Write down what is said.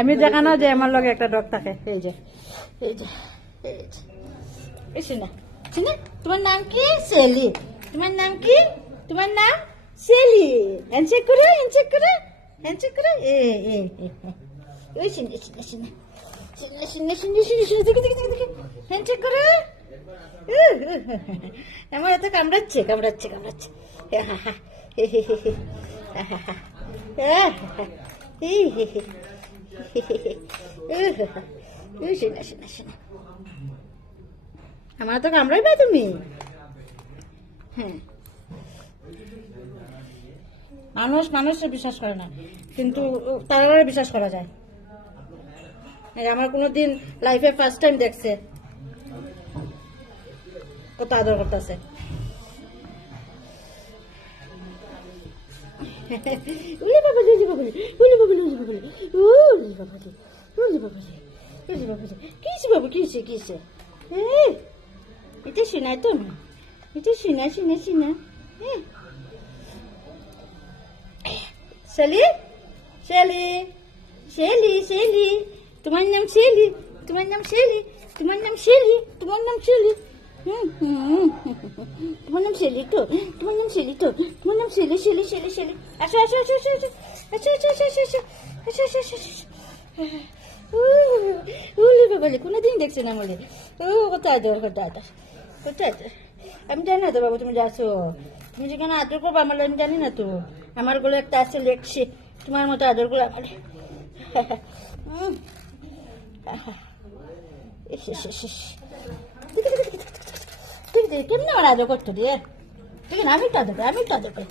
আমি দেখানো যে আমার লগে একটা ডগ থাকে। এই যে এই যে এই যে এই শোনা শোনা, তোমার নাম কি? সেলি। তোমার নাম কি? তোমার নাম সেলি। হ্যান্ডশেক করে, হ্যান্ডশেক করে, হ্যান্ডশেক করে। ওই শুনে শুনে শুনে শুনে শুনে শুনে শুনে শুনে দেখি দেখি দেখি হ্যান্ডশেক করে। আমার এত কামড়াচ্ছে কামড়াচ্ছে কামড়াচ্ছে। শোনা শোনা শোনা, আমার তো কামড়াইবে তুমি। হ্যাঁ, মানুষ মানুষের বিশ্বাস করে না, কিন্তু তারা বিশ্বাস করা যায়। আমার কোনোদিন লাইফে ফার্স্ট টাইম দেখছে কত আদর করতেছে। উলি বাবা উলি বাবা উলি বাবা উলি বাবা উলি বাবা উলি বাবা উলি বাবা কিসে বাবু কিসে কিসে? এটা শোনায় তো না, এটা শোনা শোনা শোনা। শেলি শেলি শেলি শেলি, তোমার নাম শেলি, তোমার নাম শেলি, তোমার নাম শেলি, তোমার নাম শেলি। তোমার নাম শেলি তো, তোমার নাম শেলি তো, তোমার নাম শেলি শেলি শেলি শেলি। আসো আসো আসো আসো আসো আসো আসো আসো আসো আসো আসো আসো আসো। উলি বাবালে কোনোদিন দেখছি না বলে। ও কত আদর কত আদর কত আদর। আমি জানি না তো বাবু তুমি যাচ্ছো, তুমি যেখানে আদর করবো আমার আমি জানি না তো। আমার গুলো একটা আছে লেখছে, তোমার মতো আদর গুলো আমার। কেমন আমার আদর করতো রে? ঠিক না, আমি তো আদর করি, আমি তো আদর করি।